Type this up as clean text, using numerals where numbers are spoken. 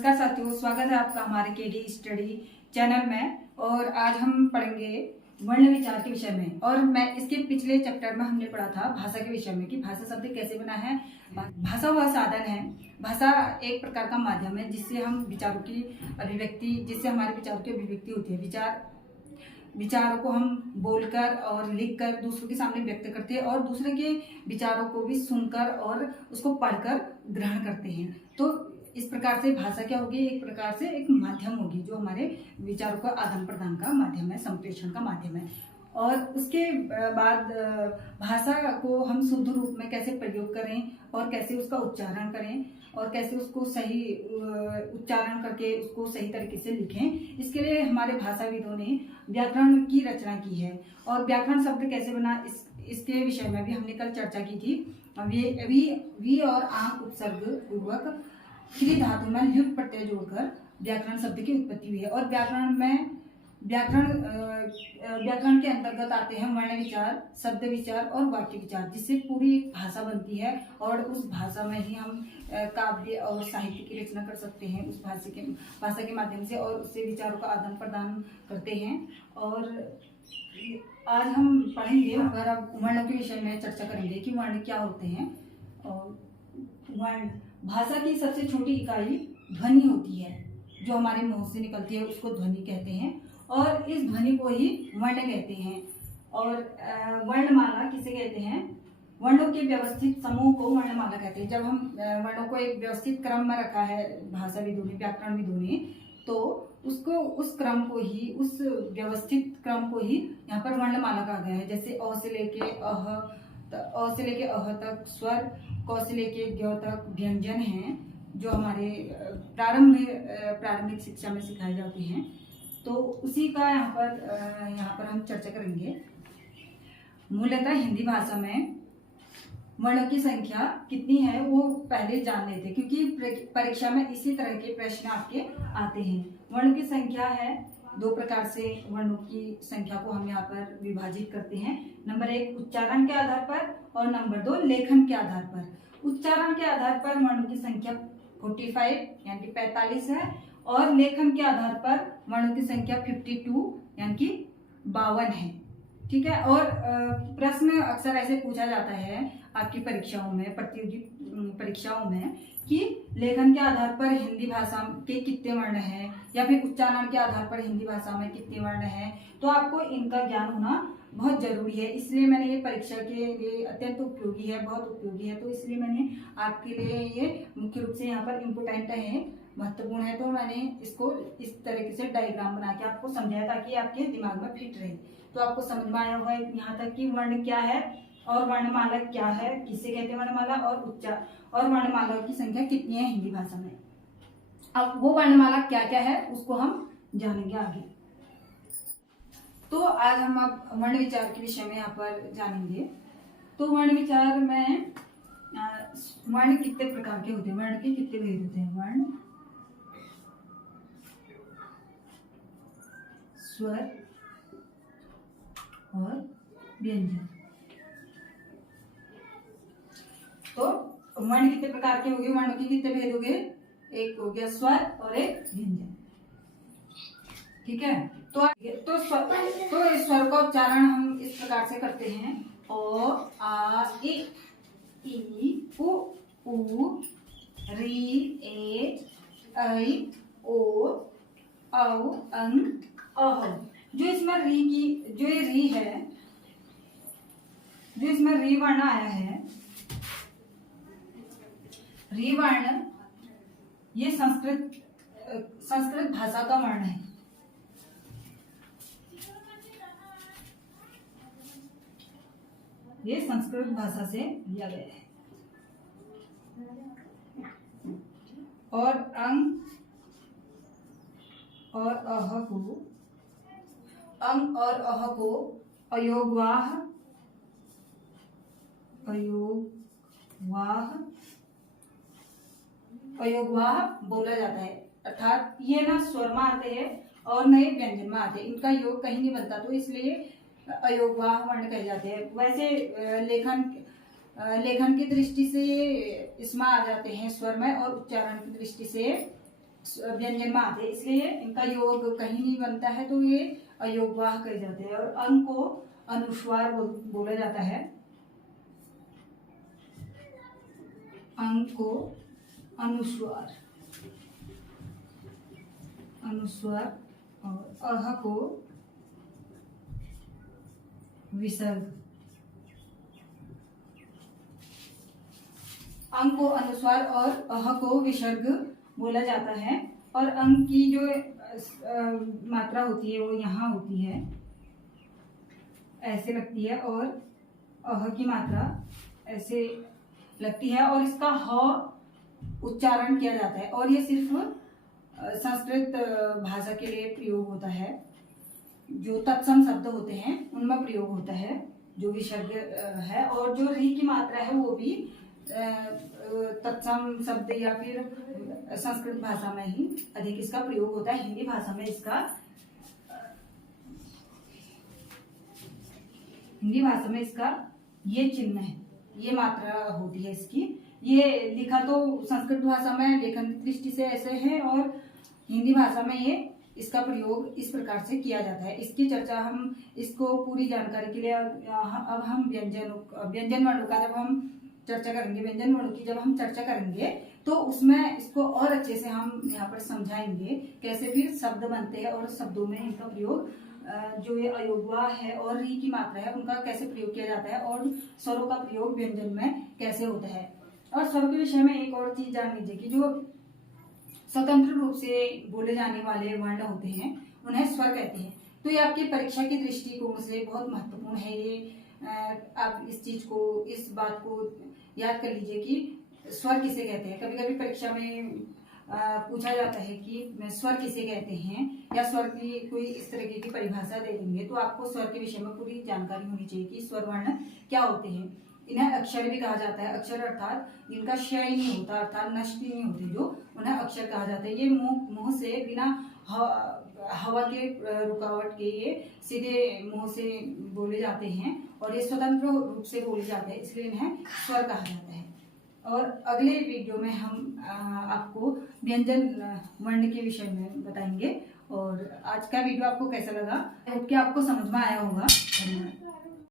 नमस्कार साथियों, स्वागत है आपका हमारे केडी स्टडी चैनल में। और आज हम पढ़ेंगे वर्ण विचार के विषय में। और मैं इसके पिछले चैप्टर में हमने पढ़ा था भाषा के विषय में कि भाषा शब्द कैसे बना है। भाषा वह साधन है, भाषा एक प्रकार का माध्यम है जिससे हम विचारों की अभिव्यक्ति, जिससे हमारे विचारों की अभिव्यक्ति होती है। विचारों को हम बोलकर और लिखकर दूसरों के सामने व्यक्त करते हैं और दूसरे के विचारों को भी सुनकर और उसको पढ़कर ग्रहण करते हैं। तो इस प्रकार से भाषा क्या होगी, एक प्रकार से एक माध्यम होगी जो हमारे विचारों का आदान प्रदान का माध्यम है, संप्रेषण का माध्यम है। और उसके बाद भाषा को हम शुद्ध रूप में कैसे प्रयोग करें और कैसे उसका उच्चारण करें और कैसे उसको सही उच्चारण करके उसको सही तरीके से लिखें, इसके लिए हमारे भाषाविदों ने व्याकरण की रचना की है। और व्याकरण शब्द कैसे बना इसके विषय में भी हमने कल चर्चा की थी। वी और आंख उपसर्ग पूर्वक क्री धातु में ल्युट प्रत्यय जोड़कर व्याकरण शब्द की उत्पत्ति हुई है। और व्याकरण के अंतर्गत आते हैं वर्ण विचार, शब्द विचार और वाक्य विचार, जिससे पूरी एक भाषा बनती है। और उस भाषा में ही हम काव्य और साहित्य की रचना कर सकते हैं उस भाषा के माध्यम से, और उससे विचारों का आदान प्रदान करते हैं। और आज हम पढ़ेंगे और अब वर्णों के विषय में चर्चा करेंगे कि वर्ण क्या होते हैं। और वर्ण भाषा की सबसे छोटी इकाई ध्वनि होती है, जो हमारे मुंह से निकलती है उसको ध्वनि कहते हैं। और इस ध्वनि को ही वर्ण कहते हैं। और वर्णमाला किसे कहते हैं? वर्णों के व्यवस्थित समूह को वर्णमाला कहते हैं। जब हम वर्णों को एक व्यवस्थित क्रम में रखा है भाषाविदों ने, व्याकरणविदों ने, तो उसको उस क्रम को ही, उस व्यवस्थित क्रम को ही यहाँ पर वर्णमाला कहा गया है। जैसे अ से लेके अह तक स्वर, क से लेके ज्ञ तक व्यंजन हैं, जो हमारे प्रारंभिक शिक्षा में सिखाए जाते हैं। तो उसी का यहाँ पर हम चर्चा करेंगे। मूलतः हिंदी भाषा में वर्णों की संख्या कितनी है वो पहले जान लेते हैं, क्योंकि परीक्षा में इसी तरह के प्रश्न आपके आते हैं। वर्ण की संख्या है दो प्रकार से। वर्णों की संख्या को हम यहाँ पर विभाजित करते हैं। नंबर 1 उच्चारण के आधार पर और नंबर 2 लेखन के आधार पर। उच्चारण के आधार पर वर्णों की संख्या 45 यानी कि 45 है, और लेखन के आधार पर वर्णों की संख्या 52 यानी कि 52 है। ठीक है। और प्रश्न अक्सर ऐसे पूछा जाता है आपकी परीक्षाओं में, प्रतियोगी परीक्षाओं में, कि लेखन के आधार पर हिंदी भाषा के कितने वर्ण हैं, या फिर उच्चारण के आधार पर हिंदी भाषा में कितने वर्ण हैं। तो आपको इनका ज्ञान होना बहुत जरूरी है। इसलिए मैंने ये परीक्षा के लिए अत्यंत उपयोगी है, बहुत उपयोगी है। तो इसलिए मैंने आपके लिए ये मुख्य रूप से यहाँ पर इम्पोर्टेंट है, महत्वपूर्ण है। तो मैंने इसको इस तरीके से डायग्राम बना के आपको समझाया ताकि आपके दिमाग में फिट रहे। तो आपको समझ में आया होगा यहाँ तक कि वर्ण क्या है और वर्णमाला क्या है, किसे कहते हैं वर्णमाला, और वर्णमाला की संख्या कितनी है हिंदी भाषा में। अब वो वर्णमाला क्या क्या है उसको हम जानेंगे आगे। तो आज हम अब वर्ण विचार के विषय में यहाँ पर जानेंगे। तो वर्ण विचार में वर्ण कितने प्रकार के होते हैं, वर्ण के कितने भेद होते हैं? वर्ण, स्वर और व्यंजन। तो वर्ण कितने प्रकार के हो गए, वर्णों के कितने भेद हो गए? एक हो गया स्वर और एक व्यंजन। ठीक है। तो इस स्वर का उच्चारण हम इस प्रकार से करते हैं: ओ, आ, ई, उ, री, ए, ऐ, ओ, औ, अं, अह। जो इसमें री है, जो इसमें री वर्ण आया है, री वर्ण ये संस्कृत भाषा का वर्ण है। ये संस्कृत भाषा से लिया गया है। और अंग और अह को अयोगवाह बोला जाता है। अर्थात ये ना स्वर में आते हैं और नए व्यंजन में आते हैं, इनका योग कहीं नहीं बनता, तो इसलिए अयोगवाह वर्ण कहे जाते हैं। वैसे लेखन की दृष्टि से इसमें आ जाते हैं स्वर में, और उच्चारण की दृष्टि से व्यंजन में आते हैं, इसलिए इनका योग कहीं नहीं बनता है, तो ये अयोगवाह कहे जाते हैं। और अंग को अनुस्वार बोला जाता है। अंग को अनुस्वार और अह को विसर्ग। अंग को अनुस्वार और अह को विसर्ग बोला जाता है। और अंग की जो मात्रा होती है वो यहाँ होती है, ऐसे लगती है, और अह की मात्रा ऐसे लगती है, और इसका ह उच्चारण किया जाता है। और ये सिर्फ संस्कृत भाषा के लिए प्रयोग होता है। जो तत्सम शब्द होते हैं उनमें प्रयोग होता है जो विसर्ग है। और जो री की मात्रा है वो भी तत्सम शब्द या फिर संस्कृत भाषा में ही अधिक इसका प्रयोग होता है। हिंदी भाषा में इसका ये चिन्ह है, ये मात्रा होती है इसकी। ये लिखा तो संस्कृत भाषा में लेखन दृष्टि से ऐसे है, और हिंदी भाषा में ये इसका प्रयोग इस प्रकार से किया जाता है। इसकी चर्चा हम इसको पूरी जानकारी के लिए अब हम व्यंजन वर्णों का जब हम चर्चा करेंगे, व्यंजन वर्णों की जब हम चर्चा करेंगे तो उसमें इसको और अच्छे से हम यहाँ पर समझाएंगे कैसे फिर शब्द बनते हैं और शब्दों में इनका प्रयोग जो ये अयोगवा है और री की मात्रा है उनका कैसे प्रयोग किया जाता है, और स्वरों का प्रयोग व्यंजन में कैसे होता है। और स्वरों के विषय में एक और चीज जान लीजिए कि जो स्वतंत्र रूप से बोले जाने वाले वर्ण होते हैं उन्हें स्वर कहते हैं। तो ये आपकी परीक्षा की दृष्टिकोण से बहुत महत्वपूर्ण है। ये आप इस बात को याद कर लीजिए कि स्वर किसे कहते हैं। कभी कभी परीक्षा में पूछा जाता है कि स्वर किसे कहते हैं, या स्वर की कोई इस तरीके की परिभाषा दे देंगे, तो आपको स्वर के विषय में पूरी जानकारी होनी चाहिए कि स्वर वर्ण क्या होते हैं। इन्हें अक्षर भी कहा जाता है। अक्षर अर्थात जिनका क्षय नहीं होता, अर्थात नष्ट नहीं होते, जो उन्हें अक्षर कहा जाता है। ये मुंह से बिना हवा के रुकावट के ये सीधे मुंह से बोले जाते हैं, और ये स्वतंत्र रूप से बोले जाते हैं, इसलिए इन्हें स्वर कहा जाता है। और अगले वीडियो में हम आपको व्यंजन वर्ण के विषय में बताएंगे। और आज का वीडियो आपको कैसा लगा, आई होप कि आपको समझ में आया होगा। धन्यवाद।